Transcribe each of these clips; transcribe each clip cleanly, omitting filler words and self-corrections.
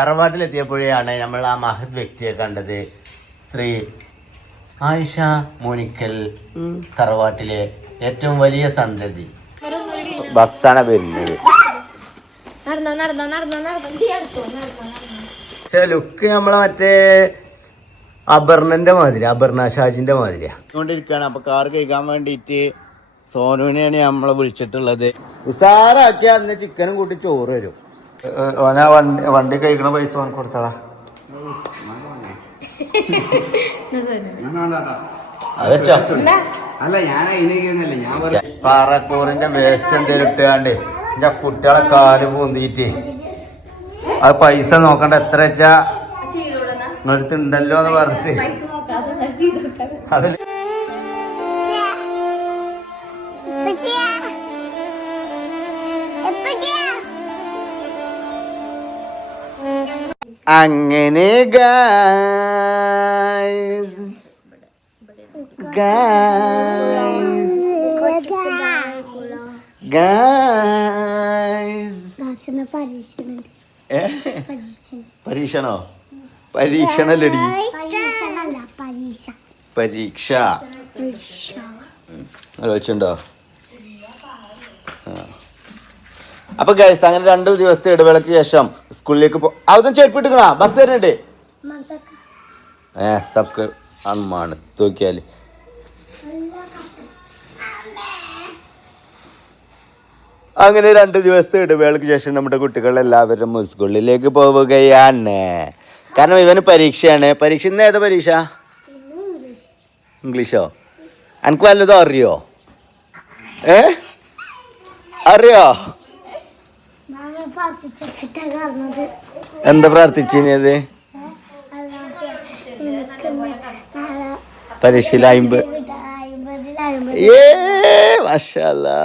തറവാട്ടിലെത്തിയപ്പോഴാണ് നമ്മൾ ആ മഹത് വ്യക്തിയെ കണ്ടത്. ശ്രീ ആയിഷ മോനിക്കൽ, തറവാട്ടിലെ ഏറ്റവും വലിയ സന്തതി. ബസ്സാണ് വരുന്നത്. ലുക്ക് നമ്മളെ മറ്റേ അപർണന്റെ മാതിരി, അപർണ ഷാജിന്റെ മാതിരിയാ കൊണ്ടിരിക്കാണ്. അപ്പൊ കാർ കഴിക്കാൻ വേണ്ടിട്ട് സോനുവിനെയാണ് നമ്മളെ വിളിച്ചിട്ടുള്ളത്. ഉസാറാക്കിയ അന്ന് ചിക്കനും കൂട്ടി ചോറ് വരും. ഓനാ വണ്ടി കഴിക്കണ പൈസ ഓൻ കൊടുത്താളാ. പാറക്കൂറിന്റെ വേസ്റ്റ് എന്തേലും ഇട്ടുകാണ്ട് എന്റെ കുട്ടികളെ കാല് പൂന്തിട്ട് അത് പൈസ നോക്കണ്ട എത്ര വെച്ചാ നിങ്ങളടുത്ത് ഉണ്ടല്ലോ എന്ന് പറഞ്ഞിട്ട് അതിൽ അങ്ങനെ പരീക്ഷണോ? പരീക്ഷണല്ലടി, പരീക്ഷ ആലോചിച്ചുണ്ടോ? അപ്പൊ ഗൈസ് അങ്ങനെ 2 ദിവസത്തെ ഇടവേളയ്ക്ക് ശേഷം സ്കൂളിലേക്ക് അതൊന്നും ചെരുപ്പിട്ടിക്കണ ബസ് വരുന്നുണ്ട്. സബ്സ്ക്രൈബ് അമ്മാണ് നോക്കിയാല്. അങ്ങനെ 2 ദിവസത്തെ ഇടവേളയ്ക്ക് ശേഷം നമ്മുടെ കുട്ടികൾ എല്ലാവരും സ്കൂളിലേക്ക് പോവുകയാണ്. കാരണം ഇവന് പരീക്ഷയാണ്. പരീക്ഷ ഇന്ന് ഏതാ പരീക്ഷ? ഇംഗ്ലീഷോ? എനിക്ക് വല്ലതും അറിയോ? അറിയോ? എന്താ പ്രാർത്ഥിച്ചത്? പരീക്ഷയിൽ 50. മാഷാല്ലാ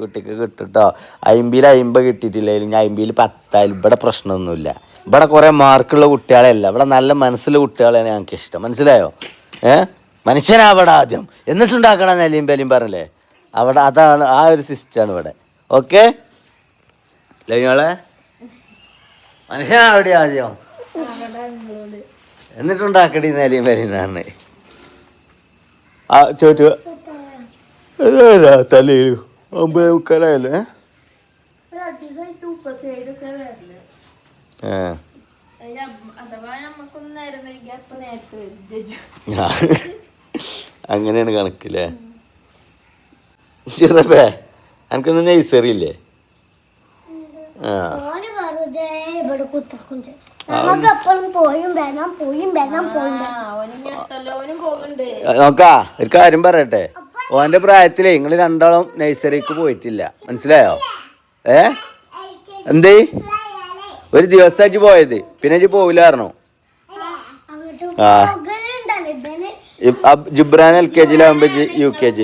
കുട്ടിക്ക് കിട്ടുട്ടോ. 50 50 കിട്ടിയിട്ടില്ലായാലും ഞാൻ 50 10 ആയാലും ഇവിടെ പ്രശ്നമൊന്നുമില്ല. ഇവിടെ കുറെ മാർക്കുള്ള കുട്ടികളെയല്ല, ഇവിടെ നല്ല മനസ്സിലുള്ള കുട്ടികളെയാണ് ഞങ്ങൾക്ക് ഇഷ്ടം. മനസ്സിലായോ? മനുഷ്യനാവിടെ ആദ്യം എന്നിട്ടുണ്ടാക്കണം നെല്ലിയും ബലിയും പറഞ്ഞില്ലേ, അവിടെ അതാണ് ആ ഒരു സിസ്റ്റമാണ് ഇവിടെ. ഓക്കെ ഞങ്ങളെ മനുഷ്യനാവിടെ ആദ്യം എന്നിട്ടുണ്ടാക്കടി നെല്ലിയും ബലിയും പറഞ്ഞ് ആ ചോദിച്ചു തലയിൽ 9:45 അങ്ങനെയാണ് കണക്കില്ലേ? ചിറപ്പേ എനിക്കൊന്ന് നഴ്സറിയില്ലേ? നോക്കാ ഒരു കാര്യം പറയട്ടെ, ഓന്റെ പ്രായത്തിലേ നിങ്ങള് 2 നഴ്സറിക്ക് പോയിട്ടില്ല. മനസ്സിലായോ? എന്തേ ഒരു ദിവസം പോയത് പിന്നെ പോവില്ല പറഞ്ഞോ? ജിബ്രാൻ LKG UKG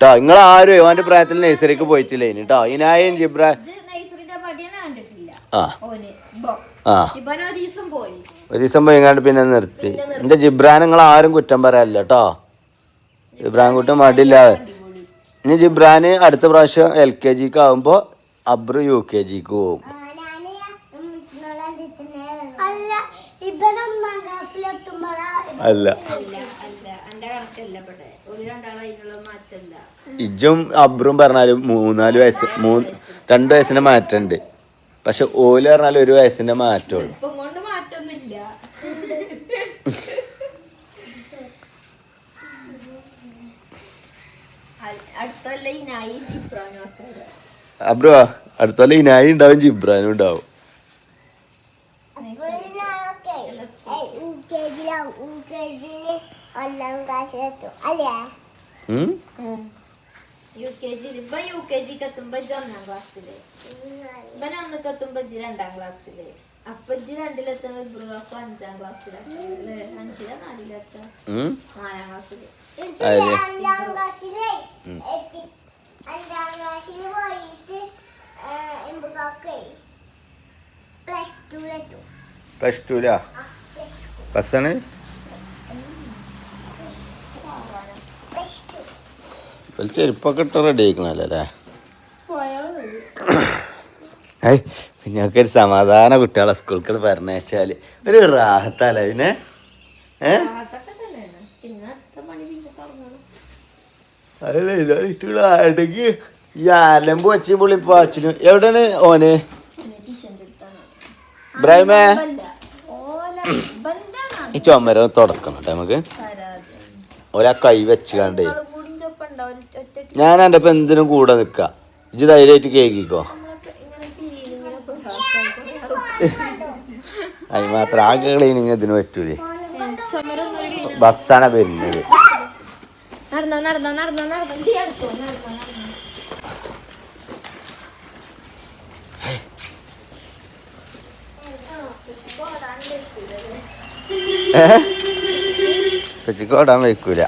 കേട്ടോ. നിങ്ങളാരും ഓന്റെ പ്രായത്തിൽ നഴ്സറിക്ക് പോയിട്ടില്ല ഇനി കേട്ടോ. ഇനായും ജിബ്രാൻ ഒരു ദിവസം പോയിങ്ങാണ്ട് പിന്നെ നിർത്തി. എന്റെ ജിബ്രാൻ നിങ്ങൾ ആരും കുറ്റം പറയാനില്ല കേട്ടോ. ജിബ്രാൻ കുറ്റം മടിയില്ല. ഇനി ജിബ്രാന് അടുത്ത പ്രാവശ്യം LKGക്ക് ആവുമ്പോ അബ്രു UKGക്ക് പോവും. അല്ല ഇജും അബ്രും പറഞ്ഞാലും 3-4 വയസ്സ് 2 വയസ്സിന്റെ മാറ്റമുണ്ട്. പക്ഷെ ഓല് പറഞ്ഞാലും 1 വയസ്സിന്റെ മാറ്റമുള്ളൂ. അബ്രോ അടുത്തല്ല ഇനായി ഉണ്ടാവും, ജിബ്രാനും ഉണ്ടാവും. UKGക്ക് എത്തുമ്പോ 1-ാം ക്ലാസ്സില്, 1 എത്തുമ്പോ 2-ാം ക്ലാസ്സില്, അപ്പൊ 2-ലെത്തുമ്പോ 5-ാം ക്ലാസ്സില്, 5-ലാ 4-ലെത്താ 4-ാം ക്ലാസ്സില്. പ്ലസ് 2 ബസ്സാണ്. ചെരുപ്പൊക്കെ ഇട്ട് റെഡി ആയിക്കണല്ലേ? ഞങ്ങൾക്കൊരു സമാധാന കുട്ടികളെ സ്കൂളിൽ പറഞ്ഞാൽ ഒരു റാഹത്തല്ല പിന്നെ അതല്ലേ ഇതാണെങ്കിൽ ഈ ആലമ്പ് വെച്ച് പുള്ളി പാച്ചിന് എവിടെയാണ് ഓന് ഇബ്രാഹിമേ ഈ ചുമരം തുടക്കണം നമുക്ക് ഓലാ കൈ വെച്ചുകാണ്ടേ ഞാൻ എൻ്റെ ഇപ്പം എന്തിനും കൂടെ നിൽക്കാം ഇജ്ജ് ധൈര്യമായിട്ട് കേൾക്കിക്കോ അത് മാത്രം ആ ക്ലീനിങ് ഇതിന് പറ്റൂലേ ബസ്സാണ് വരുന്നത് പച്ചക്ക് ഓടാൻ വയ്ക്കൂല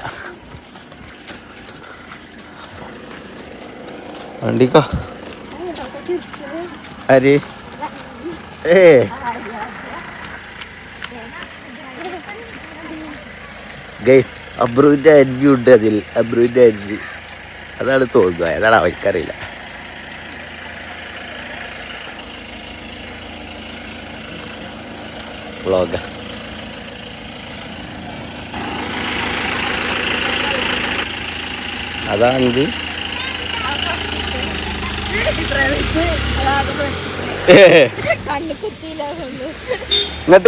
വണ്ടിക്കോ ആര് ഗൈസ് അബ്രുവിൻ്റെ അരുവി ഉണ്ട് അതിൽ അബ്രുവിൻ്റെ അരുവി അതാണ് തോന്നുക ഏതാണ് അവർക്കറിയില്ല വ്ളോഗ് അതാണിത്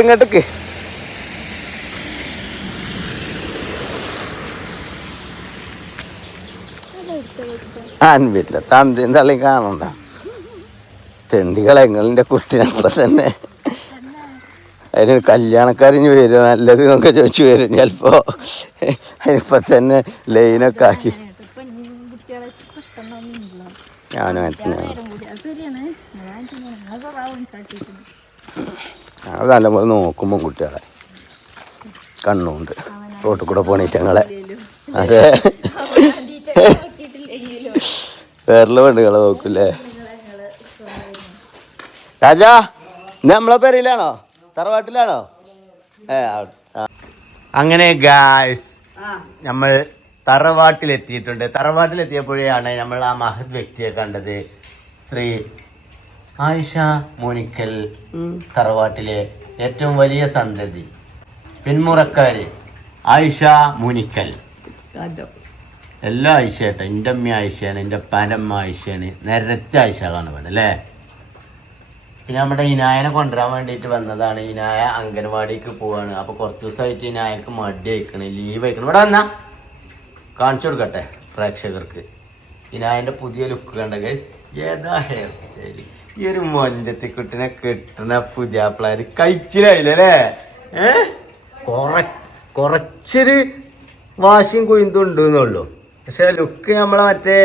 ഇങ്ങോട്ടേക്ക് ആൻപില്ല തന്തയും തള്ളിയും കാണണ്ട തെണ്ടികൾ എങ്ങളിൻ്റെ കുട്ടിനപ്പം തന്നെ അതിന് കല്യാണക്കാരിഞ്ഞ് വരുമോ നല്ലത് എന്നൊക്കെ ചോദിച്ചു വരും ചിലപ്പോ അതിനിപ്പം തന്നെ ലൈനൊക്കെ ആക്കി ഞാനും അത് നല്ലപോലെ നോക്കുമ്പോൾ കുട്ടികളെ കണ്ണുണ്ട് റോട്ടിൽ കൂടെ പോണീറ്റങ്ങളെ അതെ വേറെ പെണ്ണുകളെ നോക്കൂലേ രാജാ നമ്മളെ പേരിലാണോ തറവാട്ടിലാണോ അങ്ങനെ ഗായ്സ് നമ്മൾ തറവാട്ടിലെത്തിയിട്ടുണ്ട്. തറവാട്ടിലെത്തിയപ്പോഴാണ് നമ്മൾ ആ മഹത് വ്യക്തിയെ കണ്ടത്. ശ്രീ ആയിഷ മൂനിക്കൽ തറവാട്ടിലെ ഏറ്റവും വലിയ സന്തതി പിന്മുറക്കാര് ആയിഷ മൂനിക്കൽ. എല്ലാ ആയിഷേട്ടോ, എൻ്റെ അമ്മ ആയിഷയാണ്, എൻ്റെ ഉപ്പാൻ്റെ അമ്മ ആയിഷയാണ്, നേരത്തെ ആയിഷ കാണുവാണ് അല്ലേ. പിന്നെ നമ്മുടെ ഇനായനെ കൊണ്ടുവരാൻ വേണ്ടിയിട്ട് വന്നതാണ്. ഇനായ അംഗൻവാടിക്ക് പോവാണ്. അപ്പൊ കുറച്ച് ദിവസമായിട്ട് ഇനായക്ക് മടി അയക്കണേ, ലീവ് അയക്കണം. ഇവിടെ വന്നാ കാണിച്ചു കൊടുക്കട്ടെ പ്രേക്ഷകർക്ക് ഇനായന്റെ പുതിയ ലുക്ക് കണ്ട ഗൈസ്. ഏതാ ഹെയർ സ്റ്റൈൽ! ഈ ഒരു മൊഞ്ചത്തിക്കുട്ടിനെ കിട്ടുന്ന പുതിയ പിള്ളേർ കഴിച്ചില്ലായില്ലേ. കുറച്ചൊരു വാശിയും കുയിന്തും ഉണ്ട് എന്നുള്ളൂ. പക്ഷെ ലുക്ക് നമ്മളെ മറ്റേ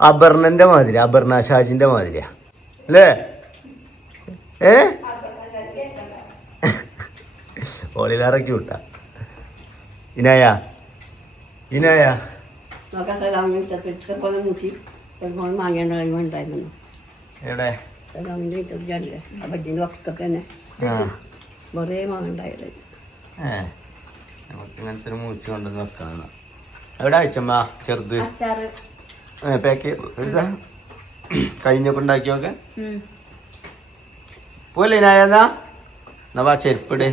അപർണന്റെ മാതിരി, അപർണ ഷാജിന്റെ മാതിരിയാ അല്ലേ. ഓളിലാറൊക്കെ വിട്ടാ ഇനായ ഇനായ എവിടെ ഇങ്ങനത്തെ ഒരു മൂച്ച് കൊണ്ടുവന്ന് വെക്കണം. എവിടെ അയച്ചമ്മ ചെറുത് പാക്ക് കഴിഞ്ഞൊക്കെ ഉണ്ടാക്കിയൊക്കെ പോലെ ഇനായെന്നാ നവാ ചെരുപ്പിട്.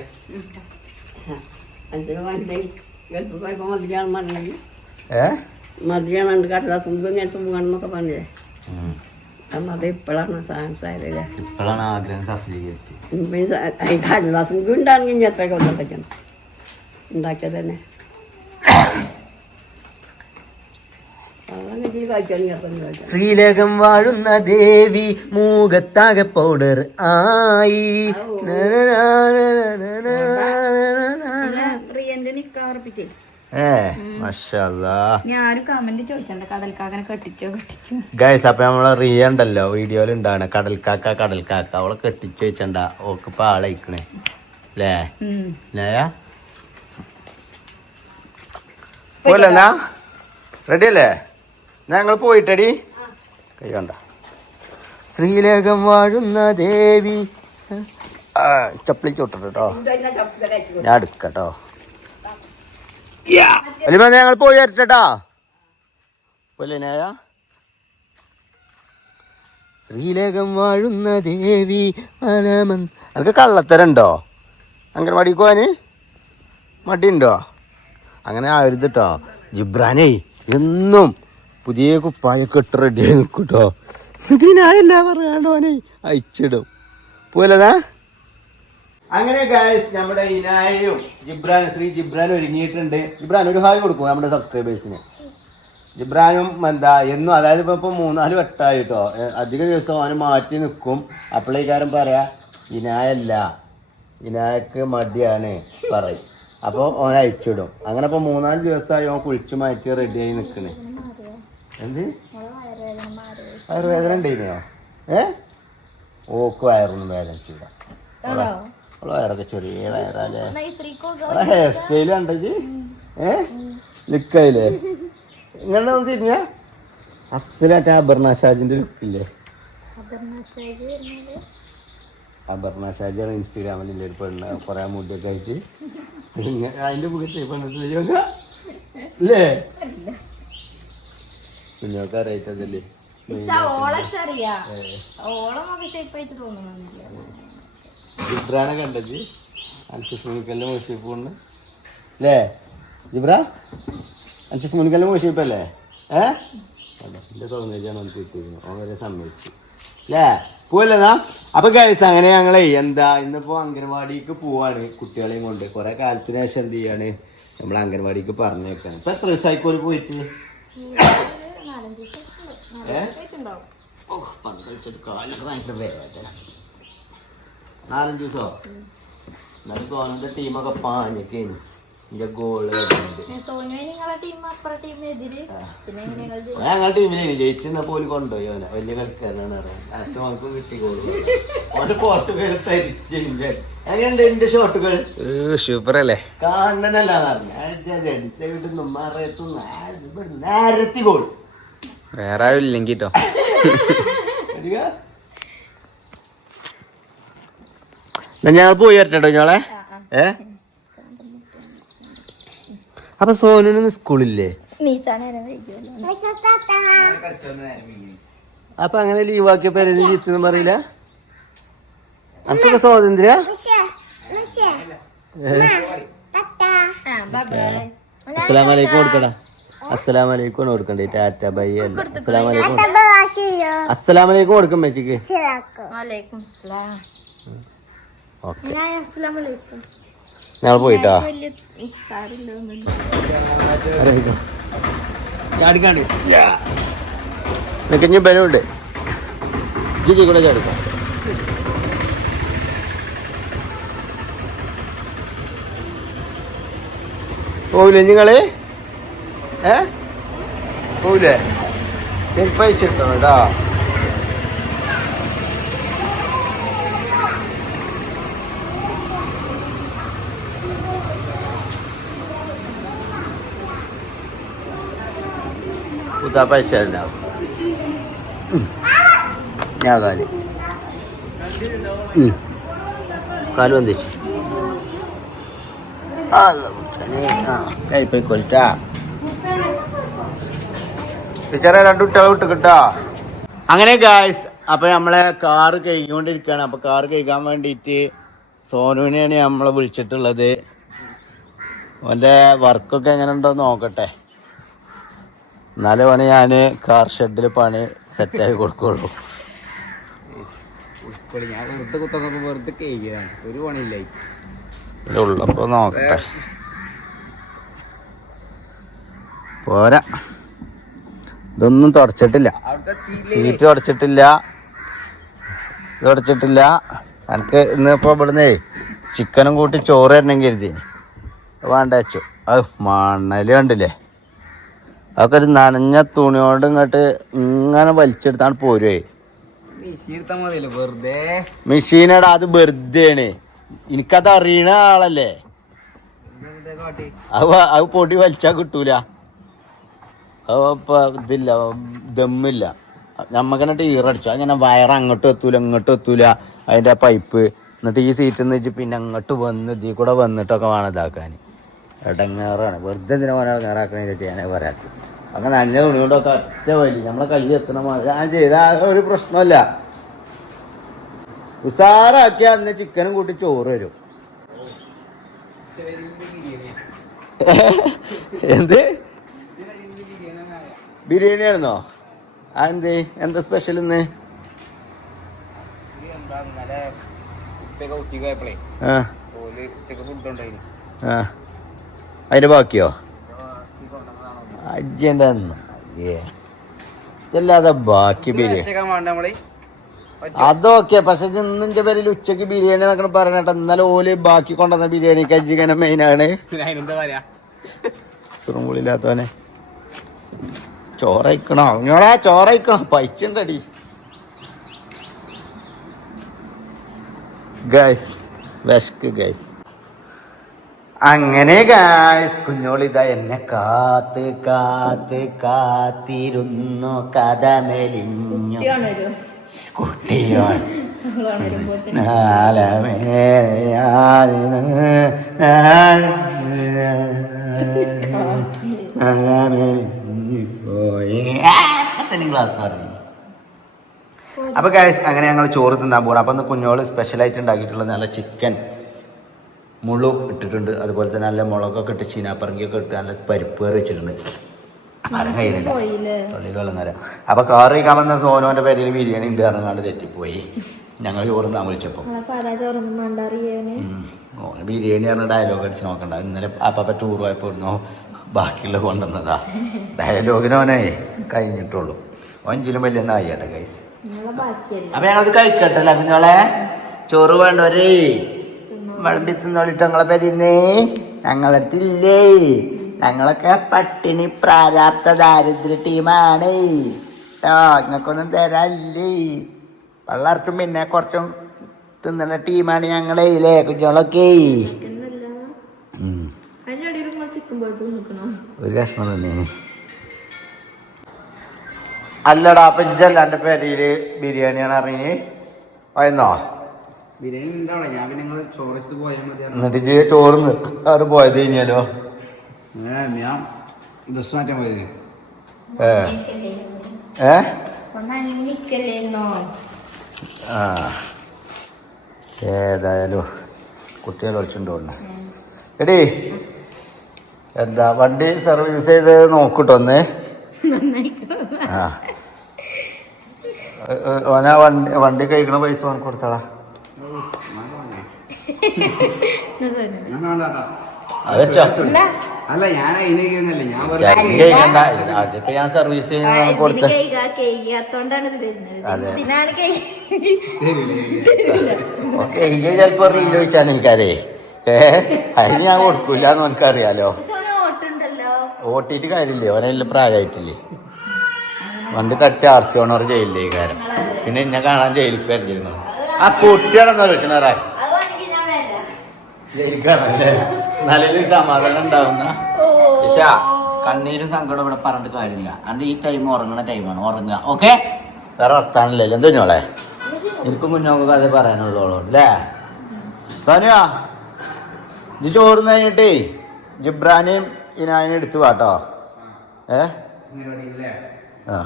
മതിയാണ് കടലാസ് പോകണമെന്നൊക്കെ പറഞ്ഞേ. അത് ഇപ്പോഴാണ് സാധനം ഇപ്പോഴാണ് ആഗ്രഹം സഫലീകരിച്ച്. കടലാസ് ഉണ്ടാണെങ്കിൽ ഇനി എത്ര കൊല്ലം പറ്റണം ഉണ്ടാക്കിയത് തന്നെ. ശ്രീലേഖം വാഴുന്ന ദേവി മൂകത്താകെ പൗഡർ ആയി. ഞാനും കമന്റ് ചോദിച്ചണ്ട കടൽക്കാക്കനെ കെട്ടിച്ചു. ഗൈസ് അപ്പൊ നമ്മളെ റിയ ഉണ്ടല്ലോ വീഡിയോയിൽ ഉണ്ടാണ് കടൽക്കാക്ക കടൽക്കാക്ക. അവളെ കെട്ടിച്ചു വെച്ചണ്ട, ഓക്കിപ്പോ ആളയക്കണേ അല്ലേ. പോലെന്നാ റെഡി അല്ലേ? ഞങ്ങൾ പോയിട്ടടി കൈ കണ്ട. ശ്രീലേഖം വാഴുന്ന ദേവി ചപ്പിളി ചോട്ടോ, ഞാൻ എടുക്കട്ടോ. അല്ലെ ഞങ്ങൾ പോയി വരട്ടാ. പോലെ ശ്രീലേഖം വാഴുന്ന ദേവി അനമൻ. അനക്ക് കള്ളത്തരണ്ടോ അംഗൻവാടിക്ക് പോവാന്? മടിയുണ്ടോ? അങ്ങനെ ആവരുത് കേട്ടോ. ജിബ്രാനേ എന്നും പുതിയ കുപ്പായൊക്കെ ഇട്ട് റെഡിയായി നിൽക്കും കേട്ടോ. ഇതിനായല്ല പറയാണ്ടോനെ അയച്ചിടും പോലതാ. അങ്ങനെ ഗായ്സ് നമ്മുടെ ഇനായും ശ്രീ ജിബ്രാൻ ഒരുങ്ങിയിട്ടുണ്ട്. ജിബ്രാൻ ഒരു ഹായ് കൊടുക്കും നമ്മുടെ സബ്സ്ക്രൈബേഴ്സിന്. ജിബ്രാനും എന്താ എന്നും, അതായത് ഇപ്പൊ 3-4 വട്ടമായി കേട്ടോ. അധിക ദിവസം അവന് മാറ്റി നിൽക്കും. അപ്പോഴേക്കാരും പറയാ ഇനായല്ല, ഇനായക്ക് മടിയാണ് പറയും. അപ്പോൾ ഓൻ അയച്ചിടും. അങ്ങനെ ഇപ്പൊ 3-4 ദിവസമായി ഓൻ കുളിച്ച് മാറ്റി റെഡിയായി നിൽക്കണേ. എന്ത് വയറുവേദന ഉണ്ടോ? ഓക്ക് വയറൊന്നും വേദന ചെയ്ത. അവളെ വയറൊക്കെ ചെറിയ വയറല്ലേ. അവളെ ഹെയർ സ്റ്റൈല് കണ്ടത് ലുക്കായില്ലേ? ഇങ്ങനെ തിരിഞ്ഞ അസലായിട്ട് അപർണ ഷാജിന്റെ ലുക്കില്ലേ? അപർണ ഷാജിയാണ് ഇൻസ്റ്റാഗ്രാമിൽ ഒരു പെണ്ണ് കുറെ മുടിയൊക്കെ ആയിട്ട് അതിന്റെ മുഖത്ത് പെണ്ണല്ലേ കുഞ്ഞൊക്കെ അറിയിച്ചതല്ലേ. ജിബ്രാനെ കണ്ടത് അൻഷുസ്മിക്കലിന്റെ മോശിപ്പുണ്ട് അല്ലേ? ജിബ്ര അൻഷുസ്മിക്കലിന്റെ മോശിപ്പല്ലേ? എന്റെ തോന്നലാണ് ഒന്ന് കിട്ടിയിരുന്നു. ഓൻ വരെ സമ്മതിച്ചു അല്ലേ? പോവല്ലതാ. അപ്പൊ ഗൈസ് അങ്ങനെ ഞങ്ങളെ എന്താ ഇന്നിപ്പോ അംഗൻവാടിക്ക് പോവാണ് കുട്ടികളെയും കൊണ്ട്. കുറെ കാലത്തിന് ശേഷം എന്ത് ചെയ്യാണ് നമ്മൾ അംഗൻവാടിക്ക് പറഞ്ഞേക്കാണ്. ഇപ്പൊ എത്ര ദിവസമായിക്കോല് പോയിട്ട്? 4-5 ദിവസോ? എന്നാലും സോനന്റെ ടീമൊക്കെ പാഞ്ഞൊക്കെ എന്റെ ഗോള് ഞങ്ങളുടെ ടീമിനെ ജയിച്ചെന്നാ പോലും കൊണ്ടുപോയി. അവനെ വലിയ കളിക്കാരനാണ് അറിയാം. ലാസ്റ്റ് നമുക്കും കിട്ടി ഗോള്. അവന്റെ പോസ്റ്റ് എങ്ങനെയുണ്ട് എന്റെ ഷോട്ടുകൾ? സൂപ്പർ അല്ലേ? കാണണല്ലാന്നറിഞ്ഞ ഗോൾ വേറെ ഇല്ലെങ്കിൽ കേട്ടോ. ഞങ്ങൾ പോയി വരട്ടോ ഞങ്ങളെ. അപ്പൊ സോനുന് സ്കൂളില്ലേ? അപ്പൊ അങ്ങനെ ലീവാക്കിയ പേര് ചീത്തൊന്നും പറയില്ല. അനക്കൊക്കെ സ്വാതന്ത്ര്യ. അസ്സലാമലൈക്കും കൊടുക്കടാ. അസ്സലാമലൈക്കും കൊടുക്കണ്ടേ? ടാറ്റ ബൈ അല്ല അസ്സലാമലൈക്കും കൊടുക്കും മെച്ചിക്ക്. ഞങ്ങൾ പോയിട്ടാ ചാടിക്കാണ്ടി നിക്കഞ്ഞ ബലമുണ്ട്. ജിജി കൂടെ ചാടിക്കാം. പോവില്ലേ നിങ്ങള്? പോവില്ലേ? ചെരുപ്പ് അയച്ചിട്ടോ കേട്ടോ. പൈസ ഉണ്ടാവും. ഞാൻ കാല് വന്നിച്ചു കൈ പോയിക്കൊട്ടാ. ടീച്ചറെ 2 കുട്ടികളെ വിട്ട് കിട്ടാ. അങ്ങനെ ഗായ്സ് അപ്പൊ നമ്മളെ കാറ് കഴുകിക്കൊണ്ടിരിക്കുകയാണ്. അപ്പൊ കാറ് കഴുകാൻ വേണ്ടിയിട്ട് സോനുവിനെയാണ് നമ്മളെ വിളിച്ചിട്ടുള്ളത്. ഓൻ്റെ വർക്കൊക്കെ എങ്ങനെ ഉണ്ടോ നോക്കട്ടെ. എന്നാലും ഓനെ ഞാൻ കാർ ഷെഡിൽ പണി സെറ്റാക്കി കൊടുക്കുള്ളൂ. ഉള്ളപ്പോ നോക്കട്ടെ. പോരാ, ഇതൊന്നും തുടച്ചിട്ടില്ല. സീറ്റ് തുടച്ചിട്ടില്ല, ഇത് തുടച്ചിട്ടില്ല. എനിക്ക് ഇന്നിപ്പോ ഇവിടുന്ന് ചിക്കനും കൂട്ടി ചോറ് തരണം കരുതി. വേണ്ട വെച്ചു. അത് മണല് കണ്ടില്ലേ? അതൊക്കെ ഒരു നനഞ്ഞ തുണിയോണ്ട് ഇങ്ങോട്ട് ഇങ്ങനെ വലിച്ചെടുത്താണ് പോരുവേ. മെഷീനടാ, അത് വെറുതെയാണ്. എനിക്കത് അറിയണ ആളല്ലേ. അത് പൊടി വലിച്ചാ കിട്ടൂല. ഇതില്ല, ദമ്മില്ല. ഞമ്മക്കെന്നിട്ട് ഈറടിച്ചു. അങ്ങനെ വയറ് അങ്ങോട്ടും എത്തൂല ഇങ്ങോട്ടും എത്തൂല അതിൻ്റെ പൈപ്പ്. എന്നിട്ട് ഈ സീറ്റിൽ നിന്ന് വെച്ച് പിന്നെ അങ്ങോട്ട് വന്ന് ഇതിൽ കൂടെ വന്നിട്ടൊക്കെ വേണം ഇതാക്കാൻ. ഇടങ്ങേറാണ്. വെറുതെ ഇതിനെ പോലെ ഇടങ്ങേറാക്കണ ചെയ്യാനേ പറയാത്തത്. അങ്ങനെ നഞ്ഞ തുണി കൊണ്ടൊക്കെ ഒറ്റ വലി നമ്മളെ കൈ എത്തണ ഞാൻ ചെയ്ത ഒരു പ്രശ്നമല്ല. ഉസാറാക്കി അന്ന് ചിക്കനും കൂട്ടി ചോറ് വരും. എന്ത് ബിരിയാണി ആയിരുന്നോ? അതെന്ത് എന്താ സ്പെഷ്യൽ ഇന്ന്? അതിന്റെ ബാക്കിയോ? അജ്ജന്റെ അല്ലാതെ ബാക്കി ബിരിയാണി അതൊക്കെ. പക്ഷെ ഇന്നിന്റെ പേരിൽ ഉച്ചക്ക് ബിരിയാണി എന്നൊക്കെ പറഞ്ഞിട്ട് ഇന്നലെ ഓല് ബാക്കി കൊണ്ടുവന്ന ബിരിയാണി കജ്ജിങ്ങനെ മെയിനാണ്. സുറുമുളില്ലാത്തവനെ ചോറയിക്കണോ? അങ്ങോടാ ചോറയിക്കണോ? പൈച്ചുണ്ടടി ഗൈസ്, വിശക്ക് ഗൈസ്. അങ്ങനെ ഗൈസ് കുഞ്ഞോളിതാ എന്നെ കാത്ത് കാത്ത് കാത്തിരുന്നു. കഥ മെലിഞ്ഞു കുട്ടിയോൻ ക്ലാസ് പറഞ്ഞു. അപ്പൊ ഗൈസ് അങ്ങനെ ഞങ്ങൾ ചോറ് തിന്നാൻ പോകണം. അപ്പൊ ഒന്ന് കുഞ്ഞോള് സ്പെഷ്യലായിട്ട് ഉണ്ടാക്കിയിട്ടുള്ള നല്ല ചിക്കൻ മുളു ഇട്ടിട്ടുണ്ട്. അതുപോലെ തന്നെ നല്ല മുളകൊക്കെ ഇട്ട് ചീനാപ്പറങ്കിയൊക്കെ ഇട്ട് നല്ല പരിപ്പ് കറി വെച്ചിട്ടുണ്ട്. തൊള്ളിയിൽ വെള്ളം നേരം. അപ്പൊ കാറ് കഴിക്കാൻ വന്ന സോനുവിന്റെ പേരിൽ ബിരിയാണി ഉണ്ട് പറഞ്ഞാണ്ട് തെറ്റിപ്പോയി. ഞങ്ങൾ ചോറ് തിന്നാൻ വിളിച്ചപ്പോ ബിരിയാണി പറഞ്ഞ ഡയലോഗ് അടിച്ച് നോക്കണ്ട. ഇന്നലെ അപ്പ ടൂർ പോയപ്പോ ഇടുന്നോ ബാക്കിയുള്ള കൊണ്ടുവന്നതാ. ഡയലോഗിനോനെ കഴിഞ്ഞിട്ടുള്ളൂ. ഒഞ്ചിലും വലിയ നായിട്ടെ ഗൈസ്. അപ്പൊ ഞങ്ങളത് കഴിക്കട്ടല്ല കുഞ്ഞോളെ. ചോറ് വേണ്ടവരേ വിളമ്പി തിന്നോളിട്ട് ഞങ്ങളെ പേരിന്നേ. ഞങ്ങളടുത്തില്ലേ, ഞങ്ങളൊക്കെ പട്ടിണി പ്രാരാബ്ധ ദാരിദ്ര്യ ടീമാണ് കേട്ടോ. നിങ്ങൾക്കൊന്നും തരാല്ലേ. വെള്ളർക്കും പിന്നെ കുറച്ചും തിന്നുന്ന ടീമാണ് ഞങ്ങളെ ഇല്ലേ കുഞ്ഞോളൊക്കെ. ഒരു കഷ്ണം തന്നെ അല്ലടാ. അപ്പൊ ഇജ്ജല്ല എന്റെ പേരില് ബിരിയാണിയാണ് അറിഞ്ഞ് പോയെന്നോ? ബിരിയാണി ഉണ്ടാവണം. ഞാൻ പിന്നെ നിങ്ങൾ ചോറ് പോയാൽ മതി. എന്നിട്ട് ചോറ് ആറ് പോയത് കഴിഞ്ഞാലോ? ഞാൻ ഡ്രസ് മാറ്റാൻ പോയത്. ഏതായാലും കുട്ടികൾ വിളിച്ചിട്ടുണ്ടോ? എടീ എന്താ വണ്ടി സർവീസ് ചെയ്ത് നോക്കൂട്ടോ ഒന്ന്. ആ ഓനാ വണ്ടി കഴിക്കണ പൈസ ഓൻ കൊടുത്താളാ. അല്ല ഞാൻ അതിപ്പോ ഞാൻ സർവീസ് കൊടുത്ത ചിലപ്പോ റീൽ ചോദിച്ചാൽ എനിക്കറിയേ അതിന് ഞാൻ കൊടുക്കൂലെന്ന് എനിക്കറിയാലോ. ഓട്ടിട്ട് കാര്യമില്ലേ, ഓനെല്ലാം പ്രായമായിട്ടില്ലേ. വണ്ടി തട്ടി RC ഓണർ ജയിലിലേ കാരം. പിന്നെ എന്നെ കാണാൻ ജയിലിൽ കയറിയിരുന്നു. ആ കുട്ടിയാണെന്നോ ചോദിച്ചണേ ജയിലിക്കാണല്ലേ. നല്ലൊരു സമാധാനം ഉണ്ടാവുന്ന. പക്ഷേ കണ്ണീരും സങ്കടം ഇവിടെ പറഞ്ഞിട്ട് കാര്യമില്ല. അണ്ട് ഈ ടൈം ഉറങ്ങണ ടൈമാണ്. ഉറങ്ങുക ഓക്കെ. വേറെ വർത്താനല്ലേ എന്തോ കുഞ്ഞോളെ. എനിക്കും കുഞ്ഞോൾക്ക് അത് പറയാനുള്ളൂ അല്ലേ സോനിയ? ഇത് ചോറുന്ന് കഴിഞ്ഞിട്ടേ ജിബ്രാനെയും ഇനായനും എടുത്തു വാട്ടോ. ആ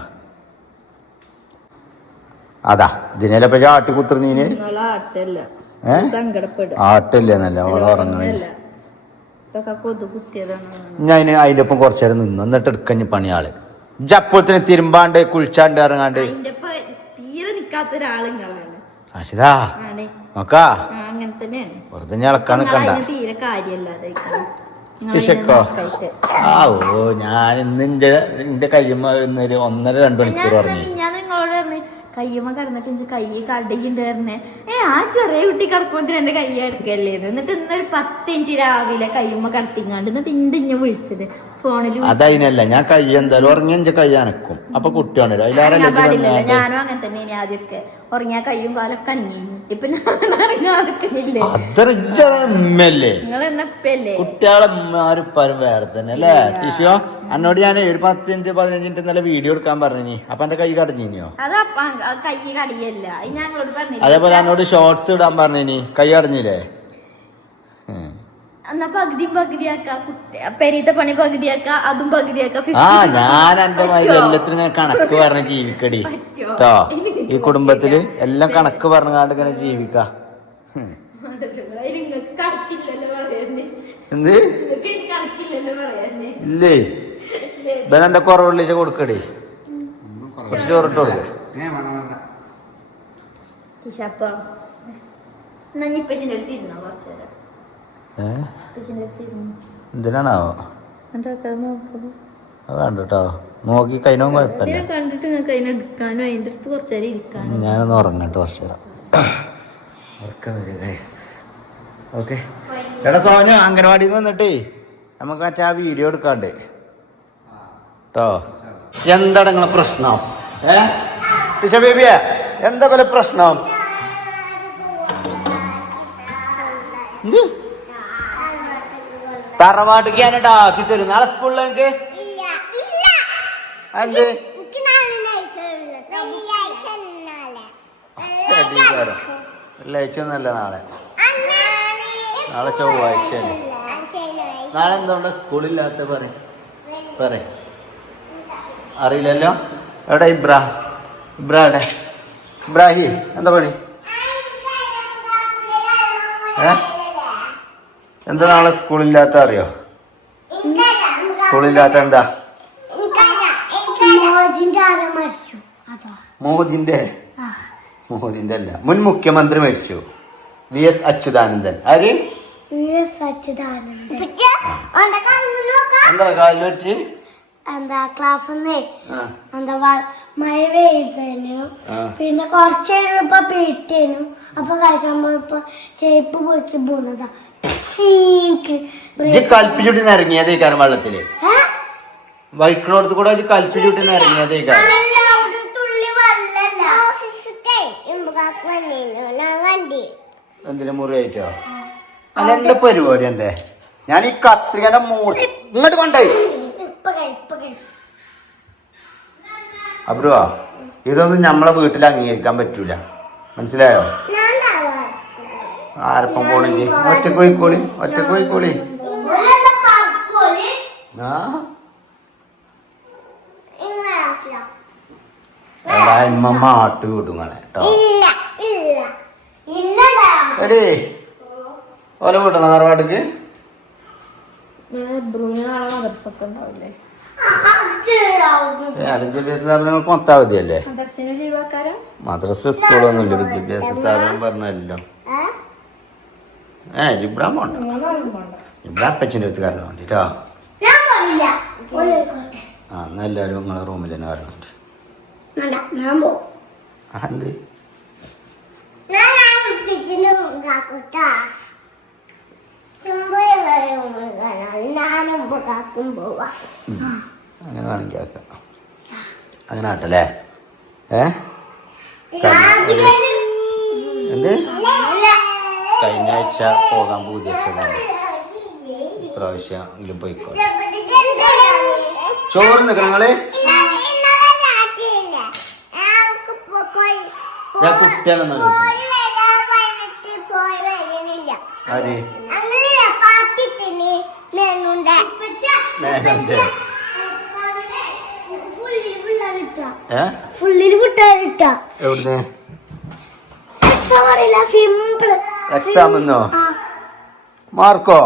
അതാ ഇതിനപ്പോ ആട്ടിക്കുത്തുന്നീന് ആട്ടില്ലെന്നല്ല ഓളെ ഉറങ്ങണ. ഞാൻ അതിന്റെ ഒപ്പം കുറച്ചു നേരം നിന്ന് എന്നിട്ട് എടുക്കഞ്ഞ് പണിയാള് ജപ്പത്തിന് തിരുമ്പാണ്ട് കുളിച്ചാണ്ട് ഇറങ്ങാണ്ട് ആശിതാ നോക്കാ വെറുതെ ഇളക്കാൻ നിക്കണ്ട. ആ ഓ ഞാൻ ഇന്ന് എന്റെ കയ്യുമ്മ 1.5-2 മണിക്കൂർ ഉറങ്ങി. കയ്യുമ്മ കിടന്നിട്ട് എനിക്ക് കൈ കടയുണ്ടായിരുന്നേ. ആ ചെറിയ കുട്ടി കിടക്കുമ്പോൾ എന്റെ കൈ എടുക്കല്ലേ. എന്നിട്ട് ഇന്നൊരു 10 മിനിറ്റ് രാവിലെ കയ്യുമ്മ കിടത്തിങ്ങാണ്ട് എന്നിട്ട് ഇന്നെ വിളിച്ചത് ഫോണിൽ. അതതിനല്ല ഞാൻ കൈ എന്തായാലും ഉറങ്ങി എന്റെ കൈ അനക്കും. അപ്പൊ കുട്ടിയാണ് ഞാനും അങ്ങനെ തന്നെ. ആദ്യമൊക്കെ ഉറങ്ങിയ കയ്യും കാലൊക്കെ അന്നി. ഇപ്പൊ കുട്ടികളെ ആരും വേറെ തന്നെ അല്ലേ ടിഷോ? എന്നോട് ഞാൻ ഒരു 10-15 മിനിറ്റ് നല്ല വീഡിയോ എടുക്കാൻ പറഞ്ഞു. അപ്പൊ എന്റെ കൈ കടഞ്ഞിനോ? കൈ കടിയല്ല ഞങ്ങളോട് പറഞ്ഞു. അതേപോലെ എന്നോട് ഷോർട്സ് ഇടാൻ പറഞ്ഞു. കൈ കടഞ്ഞില്ലേ? എന്നാ പകുതിയാക്കാം പെരീത്തെ പണി പകുതിയാക്കാം അതും പകുതിയാക്കാം ആ ഞാൻ എന്റെ മാതിരി എല്ലാത്തിനും ഇങ്ങനെ കണക്ക് പറഞ്ഞ് ജീവിക്കടി കേട്ടോ. ഈ കുടുംബത്തില് എല്ലാം കണക്ക് പറഞ്ഞാണ്ട് ഇങ്ങനെ ജീവിക്ക. എന്ത് ഇല്ലേ ഇവനെന്താ കുറവുള്ള കൊടുക്കടി, കുറച്ച് ചോറിട്ട് കൊടുക്ക. എന്തിനാണാവോ അത് വേണ്ട കേട്ടോ, നോക്കി കഴിഞ്ഞോ കുഴപ്പമില്ല. കണ്ടിട്ട് നിങ്ങൾക്ക് അതിനെ എടുക്കാനോ അതിന്റെ അടുത്ത് കുറച്ചേരം ഇരിക്കാനോ. ഞാനൊന്ന് ഉറങ്ങട്ടെ കുറച്ച് നേരം. ഓക്കെ എടാ സോനു, അംഗനവാടിയിൽ നിന്ന് വന്നിട്ടേ നമുക്ക് മറ്റേ ആ വീഡിയോ എടുക്കാണ്ട് കേട്ടോ. എന്താണ് നിങ്ങളെ പ്രശ്നം? ബേബിയെ എന്താ പോലെ പ്രശ്നം? തറവാട്ടിക്ക് ഞാനിട്ട് ആക്കി തരും നാളെ സ്കൂളിലേക്ക്. എന്ത് വെള്ളിയാഴ്ചയൊന്നുമല്ല, നാളെ ചൊവ്വാഴ്ച. നാളെ എന്തുകൊണ്ട് സ്കൂളില്ലാത്ത പറ അറിയില്ലല്ലോ. എവിടെ എവിടെ ഇബ്രാഹിം എന്താ പണി? എന്താ നാളെ സ്കൂളില്ലാത്ത അറിയോ? സ്കൂളില്ലാത്ത എന്താ? മോദിന്റെ അല്ല, മുൻ മുഖ്യമന്ത്രി മരിച്ചു, VS അച്യുതാനന്ദൻ. ആര്? എന്താ കാലിന് പറ്റി? എന്താ ക്ലാസ്സിന്ന് മഴ പെയ്യുന്നു, പിന്നെ കുറച്ച് കഴിയുമ്പോ പേറ്റേനു. അപ്പൊ കഴിച്ചപ്പോ ഇപ്പൊ ചേപ്പ് പോയിട്ട് പോന്നതാ. കൽപ്പിച്ചുട്ടി നിറങ്ങിയതേക്കാരം വെള്ളത്തില്, വഴിക്കണോടത്ത് കൂടെ കൽപ്പിച്ചുട്ടി നിറങ്ങിയതേക്കാരം. എന്തിനാ മുറിയായിട്ടോ? അല്ല എന്താ പരിപാടി? എന്റെ ഞാൻ ഈ കത്രികന്റെ മൂർത്തി ഇങ്ങോട്ട് കൊണ്ടേ അബ്രുവാ, ഇതൊന്നും നമ്മളെ വീട്ടിൽ അംഗീകരിക്കാൻ പറ്റൂല, മനസ്സിലായോ? ആരപ്പം പോണില്ലേ? ഒറ്റക്ക് പോയിക്കോളി. മാട്ട് വിടുങ്ങളെ കേട്ടോ. എടേ ഓല വിടണോ തറവാട്ടിക്ക്? വിദ്യാഭ്യാസ സ്ഥാപനങ്ങൾക്ക് മൊത്തം അവധിയല്ലേ? മദ്രസ സ്കൂളൊന്നുമില്ല, വിദ്യാഭ്യാസ സ്ഥാപനം പറഞ്ഞല്ലോ. ജിബ്രാൻ പോണ്ട, ജിബ്രാൻ അപ്പച്ചൻ്റെ അടുത്ത് കാരണം വേണ്ടിട്ടോ. ആ എന്നാ എല്ലാവരും നിങ്ങളെ റൂമിൽ തന്നെ കാരണം. എന്ത് അങ്ങനെ വേണമെങ്കിൽ ആക്കാം, അങ്ങനെ ആട്ടല്ലേ? എന്ത് കഴിഞ്ഞ ആഴ്ച പോകാൻ പൂജ വെച്ചതാണ്, ഇപ്രാവശ്യം എങ്കിലും പോയിക്കോ. ചോറ് നിൽക്കണങ്ങള് ഞാൻ കുട്ടിയാണെന്നോ ആര് എവിടുന്ന് എക്സാമെന്നോ? മാർക്കോ?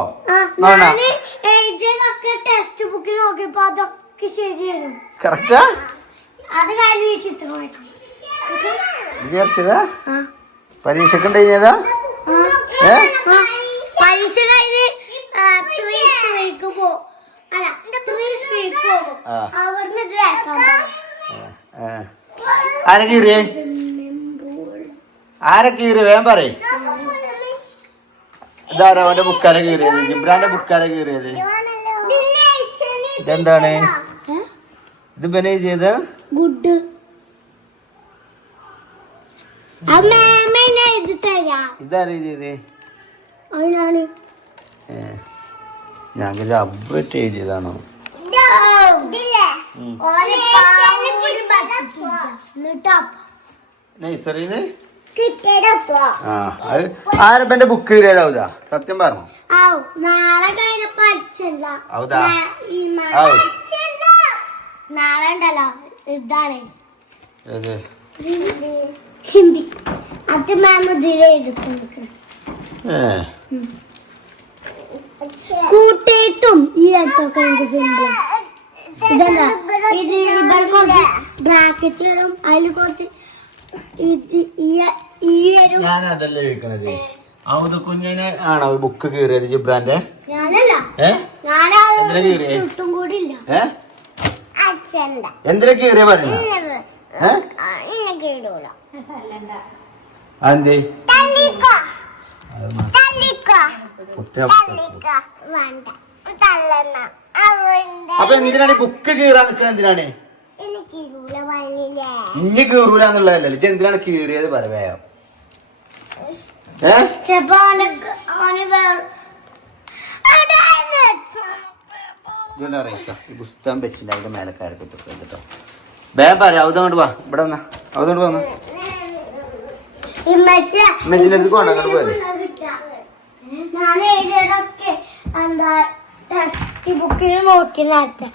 ടെക്സ്റ്റ് ബുക്കിൽ നോക്കിയപ്പോ അതൊക്കെ ശരിയാണ്. കറക്റ്റാ? അത് വിചാരിച്ചതാ? പരീക്ഷക്ക് ഉണ്ടായിരുന്നതാ? പരീക്ഷ കഴിഞ്ഞ് ആരെ കീറിയേ? വേഗം പറയ്. ഇതാരോ അവന്റെ ബുക്കാരെ കീറിയത്? ജിബ്രാന്റെ ബുക്കാരെ കീറിയത്? ഇതെന്താണ്? ഇത് പിന്നെ ചെയ്ത് ഗുഡ് ഇതാരാ എഴുതിയത്? ഞാൻ അബ്ബറ്റ് എഴുതിയതാണോ? നഴ്സറിന്ന് കിട്ടിയപ്പോ ആ അത് ആരപ്പന്റെ ബുക്ക് കീറിയതാവൂതാ സത്യം പറഞ്ഞു നാളെ കഴിഞ്ഞ പഠിച്ചല്ല ഔതാ നാളെ ഉണ്ടല്ലോ ഇതാണ് ഏത് ഹിന്ദി അത് മാം ഇതിലെ എടുക്കുന്നു കൂട്ടേത്തും ഈ അടുത്തൊക്കെ എനിക്ക് സിമ്പിൾ ഇതെന്താ ഇത് ഇവിടെ കുറച്ച് ബ്രാക്കറ്റ് വരും അതിൽ കുറച്ച് ഈ വരും ഞാൻ അതല്ല ചോദിക്കണത് ഔത് കുഞ്ഞിനെ ആണോ ബുക്ക് കീറിയത് ജിബ്രാന്റെ ഞാനല്ല എന്തിനാ കീറിയേ ഒട്ടും കൂടി ഇല്ല എന്തിനാ കീറിയ പറഞ്ഞു അതെന്തേ അപ്പൊ എന്തിനാണ് ബുക്ക് കീറാൻ നിൽക്കണ എന്തിനാണ് ഇനി കീറൂലെന്നുള്ളതല്ലോ ഇത് എന്തിനാണ് കീറിയത് പറയാ ഈ പുസ്തകം വെച്ചില്ല അതിന്റെ മേലെ കയറിട്ടോ വേഗം പറയാം അവതോണ്ട് വാ ഇവിടെ വന്നാ അവതോണ്ട് വന്നു മെജിന്റെ അടുത്ത് കൊണ്ടാ അങ്ങോട്ട് പോയത് ഞാൻ എഴുതിയതൊക്കെ എന്താ ടെക്സ്റ്റ് ബുക്കിൽ നോക്കി നേരത്തെ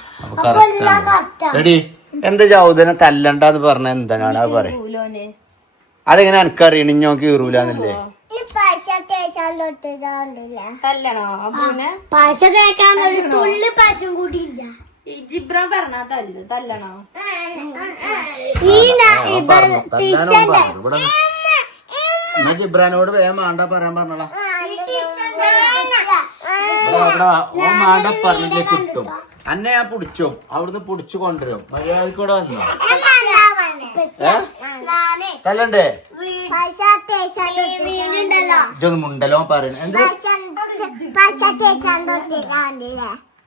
എടി എന്താ ചൗദനെ തല്ലണ്ടെന്ന് പറഞ്ഞ എന്താണ് അത് പറയാ അതെങ്ങനെ എനിക്കറിയണ ഞാൻ കീറൂലെന്നല്ലേ പശ തേക്കാൻ ഒരു തുള്ളി പശം കൂടി ഇല്ല ജിബ്രാൻ പറഞ്ഞാ തല്ലണോ ജിബ്രാനോട് വേഗം മാണ്ട പറയാൻ പറഞ്ഞോളാം മാണ്ട പറഞ്ഞില്ലേ കിട്ടും അന്നെ ഞാൻ പിടിച്ചോ അവിടുന്ന് പിടിച്ചു കൊണ്ടുവരും മര്യാദക്കൂടെ വന്നോ തല്ലണ്ടേ ഇതൊന്ന് മുണ്ടല്ലോ പറയണ എന്ത്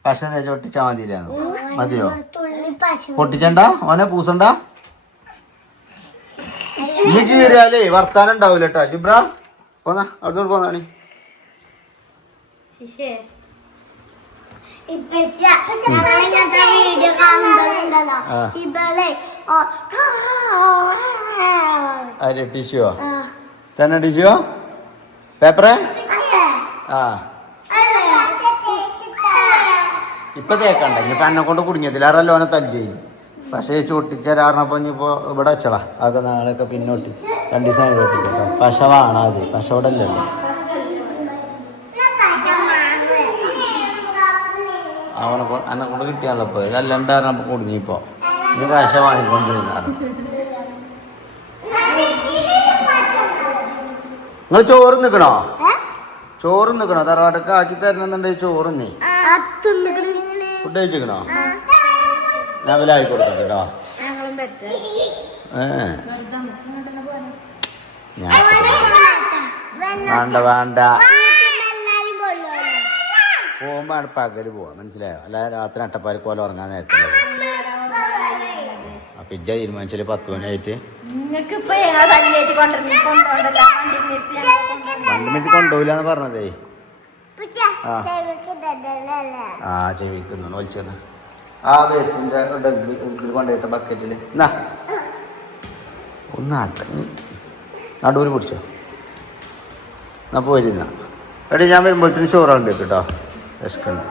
പശ തേച്ച് ഒട്ടിച്ചാ മതിയില്ലാന്നോ മതിയോ പൊട്ടിച്ചണ്ട ഓനെ പൂസണ്ട ഇനി കീറിയാലേ വർത്താനം ഉണ്ടാവൂല കേട്ടോ ജിബ്ര പോന്നാ അവിടുന്ന് പോന്നാണി വീഡിയോ കാണുമ്പോഴുണ്ടല്ലോ ഇവളെ ടിഷ്യോ തന്നെ ടിഷ്യോ പേപ്പറേ ആ ഇപ്പൊ തേക്കണ്ട ഇനിയിപ്പൊ എന്നെ കൊണ്ട് കുടുങ്ങിയതിലാറല്ലോ അവനെ തല്ലി പക്ഷേ ചൊട്ടിച്ചേരാറിനപ്പോ ഇനിയിപ്പോ ഇവിടെ വെച്ചളാ അതൊക്കെ നാളെയൊക്കെ പിന്നോട്ട് 2 ദിവസം ഒട്ടിക്കട്ടോ പശ വേണം അത് പശ ഇവിടെ അല്ലല്ലോ എന്നെ കൊണ്ട് കിട്ടിയാലോ ഇപ്പൊ ഇതല്ലണ്ടായിരുന്നു നമുക്ക് കുടുങ്ങിപ്പോ ഇനി പശ വാങ്ങിക്കൊണ്ടിരുന്നാറ് നിങ്ങൾ ചോറ് നിക്കണോ തറവാടൊക്കെ ആക്കി തരണമെന്നുണ്ടെങ്കിൽ ചോറ് നീ ഫുഡ് കഴിച്ചിക്കണോ ഞാൻ വില ആയി കൊടുക്കാം കേട്ടോ വേണ്ട പോകുമ്പോ പകല് പോവാ മനസ്സിലായോ അല്ലാതെ രാത്രി അട്ടപ്പാരി പോലെ ഉറങ്ങാൻ നേരത്തില്ല അപ്പൊ ഇജ്ജ തീരുമാനിച്ചാല് 10 മണിയായിട്ട് 2 മിനിറ്റ് കൊണ്ടുപോയില്ലാന്ന് പറഞ്ഞതേ ആ ചെവിക്കുന്നു വലിച്ചെന്ന് ആ വേസ്റ്റിന്റെ ഡസ്റ്റ്ബിൻ കൊണ്ടുപോയിട്ട് ബക്കറ്റില് ഒന്ന് നടുവിൽ പിടിച്ചോ എന്നാ പോയിരുന്ന എടി ഞാൻ വരുമ്പോഴത്തേന് ചോറാണ്ട് കേട്ടോ വിശക്കുണ്ട്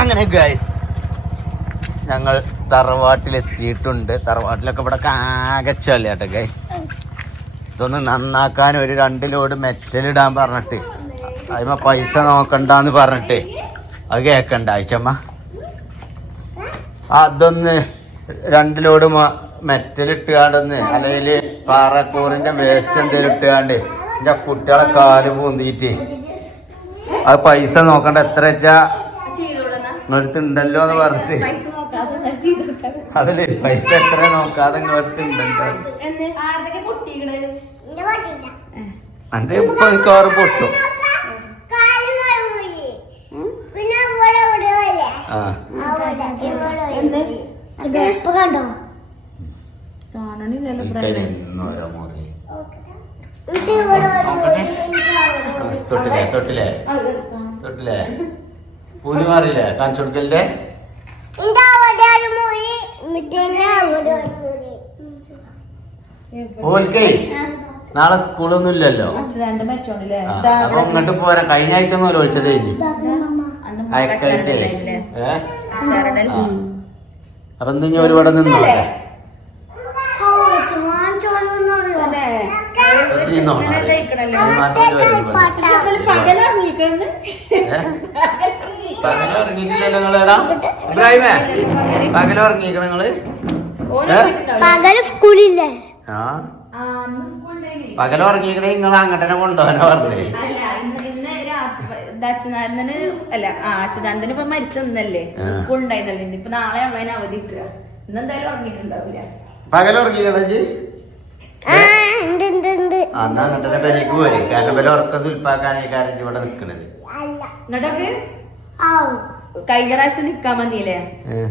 അങ്ങനെ ഗൈസ് ഞങ്ങൾ തറവാട്ടിലെത്തിയിട്ടുണ്ട് തറവാട്ടിലൊക്കെ ഇവിടെ ആകച്ചല്ലേ കേട്ടോ ഗൈസ് ഇതൊന്ന് നന്നാക്കാൻ ഒരു 2 ലോഡ് മെറ്റലിടാൻ പറഞ്ഞിട്ട് അതിമ പൈസ നോക്കണ്ടെന്ന് പറഞ്ഞിട്ട് അത് കേക്കണ്ട ആഴ്ചമ്മ അതൊന്ന് 2 ലോഡ് മെറ്റലിട്ടുകാണ്ടെന്ന് അല്ലെങ്കിൽ പാറക്കൂറിന്റെ വേസ്റ്റ് എന്തെങ്കിലും ഇട്ടുകാണ്ട് എന്റെ കുട്ടികളെ കാല് പൂന്തിയിട്ട് അത് പൈസ നോക്കണ്ട എത്ര വെച്ചാ ഇങ്ങടുത്തുണ്ടല്ലോ എന്ന് പറഞ്ഞിട്ട് അതല്ലേ പൈസ എത്ര നോക്കാതെ ഇങ്ങടുത്തുണ്ടല്ലോ എന്റെ ഇപ്പൊ മിക്കവാറും പൊട്ടും കണ്ടോ തൊട്ടില്ലേ പുലി മാറിയില്ലേ കാണിച്ചു കൊടുക്കലിന്റെ ഓൽക്കേ നാളെ സ്കൂളൊന്നും ഇല്ലല്ലോ. അപ്പൊ ഇങ്ങോട്ട് പോരാ. കഴിഞ്ഞ ആഴ്ച ഒന്നും ഒളിച്ചതേ ഇനി അയക്കായിട്ടേ. അപ്പൊ എന്ത് ഞാൻ ഒരുപാട് നിന്നോട്ടെ. പകലുറങ്ങിയിട്ടില്ലല്ലോ നിങ്ങളെടാ ഇബ്രാഹിമേ? പകലുറങ്ങിക്കണ നിങ്ങള്? പകല് സ്കൂളില്ലേ? ആ പകലുറങ്ങിക്കണേ നിങ്ങൾ അങ്ങോട്ടന്നെ കൊണ്ടുപോകാനാ പറഞ്ഞേ. അച്യുതാനന്ദന് അല്ല അച്യുതാനന്ദന് ഇപ്പൊ മരിച്ചെന്നല്ലേ സ്കൂൾ ഉണ്ടായിരുന്നല്ലേ. ഇനിയിപ്പൊ നാളെ അവന് അവധി കിട്ടുക. ഇന്നെന്തായാലും ഉറങ്ങിയിട്ടുണ്ടാവില്ല. പകലുറങ്ങിക്കണേ അന്നാ അങ്ങോട്ടെ പെരേക്ക് പോരെ. കാരണം വില ഉറക്കം തുൽപ്പാക്കാനേ കാര്യം ഇവിടെ നിക്കണത്. ഇങ്ങോട്ടൊക്കെ കഴിഞ്ഞ പ്രാവശ്യം നിക്കാൻ മതിയില്ലേ.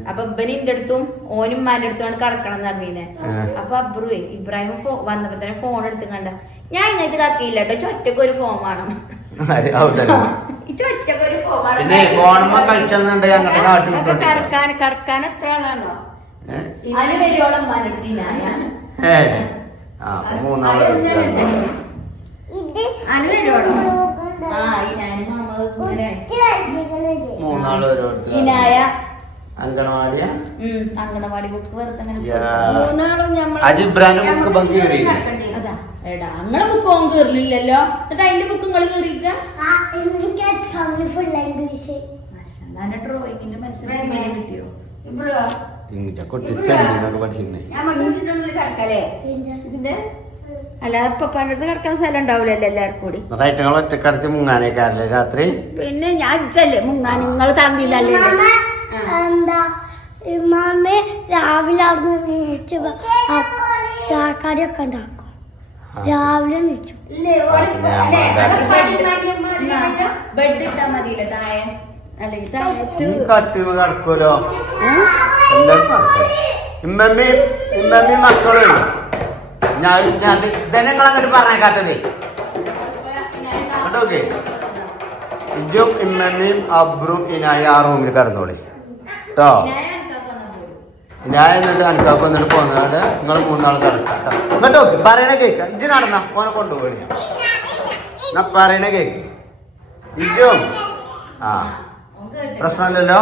അപ്പൊ ഇബന് എന്റെ അടുത്തും ഓനും ഉമ്മാന്റെ അടുത്തുമാണ് കറക്കണം എന്ന് പറഞ്ഞീനെ. അപ്പൊ അബ്രുവേ ഇബ്രാഹിം വന്നപ്പോ തന്നെ ഫോൺ എടുത്ത് കണ്ട ഞാൻ ഇങ്ങനത്തെ കത്തിയില്ല കേട്ടോ. ഒറ്റക്ക് ഒരു ഫോൺ വേണം. ഒറ്റക്കൊരു ഫോൺ കടക്കാൻ എത്ര ആളാണോ അതിന് വരുവോളം ഉമ്മാനെടുത്തിനായ അങ്കണവാടി ബുക്ക് വെറുതെ ഞങ്ങളെ ബുക്ക് ഓൻ കയറില്ലല്ലോ. എന്നിട്ട് അതിന്റെ ബുക്ക് നിങ്ങൾ കയറിയിരിക്കുക. ഡ്രോയിങ്ങിന്റെ മനസ്സിലാക്കി കിട്ടിയോ? അല്ലാതെ പപ്പാൻ്റെ അടുത്ത് കിടക്കാൻ സ്ഥലം ഉണ്ടാവില്ലല്ലോ എല്ലാവർക്കും കൂടി. ഒറ്റക്കടച്ച് മുങ്ങാനേക്കാരല്ലേ രാത്രി? പിന്നെ ഞാൻ ഇച്ചല്ലേ മുങ്ങാൻ നിങ്ങൾ തന്നില്ലല്ലേ. എന്താ മാമേ രാവിലെ അവിടെ ചാക്കാടിയൊക്കെ ഉണ്ടാക്കും. രാവിലെ വെച്ചു ബെഡ് ഇട്ടാ മതിയില്ലേ താഴെ. കിടക്കൂലോ ഇമ്മമ്മയും മക്കളും. ഇതന്നെ നിങ്ങൾ അങ്ങോട്ട് പറഞ്ഞേക്കാത്തത്. ഓക്കെ ഇജും ഇമ്മമ്മയും അബ്രും ഇനായി ആ റൂമിൽ കിടന്നോളി കേട്ടോ. ഞാൻ എന്നിട്ട് അനക്കാപ്പ് എന്നിട്ട് പോന്നിട്ട് നിങ്ങൾ മൂന്നാൾ കിടക്കാം കേട്ടോ. എന്നിട്ട് ഓക്കെ പറയണ കേക്ക്. ഇജ് നടന്ന ഓനെ കൊണ്ടുപോയി എന്നാ പറയണ കേക്ക്. ഇജും ആ പ്രശ്നമില്ലല്ലോ.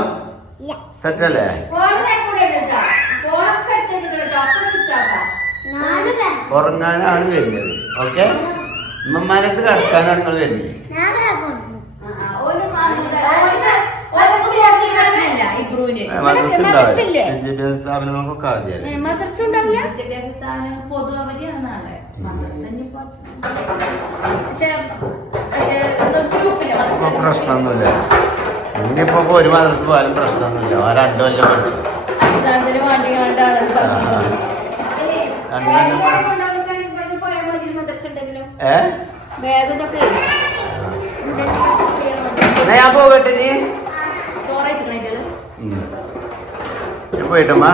സെറ്റല്ലേ? ഉറങ്ങാനാണ് വരുന്നത്. ഓക്കെ ഉമ്മമാരടുത്ത് കിടക്കാനാണ് നിങ്ങൾ വരുന്നത്. വിദ്യാഭ്യാസ സ്ഥാപനങ്ങൾക്കൊക്കെ പ്രശ്നമൊന്നുമില്ല. ഇനിയിപ്പോ ഒരു മദ്രസ പോയാലും പ്രശ്നമൊന്നുമില്ല. ആ 2 കൊല്ലം പഠിച്ചു. ഞാൻ പോകട്ടെ. നീ പോയിട്ടമ്മ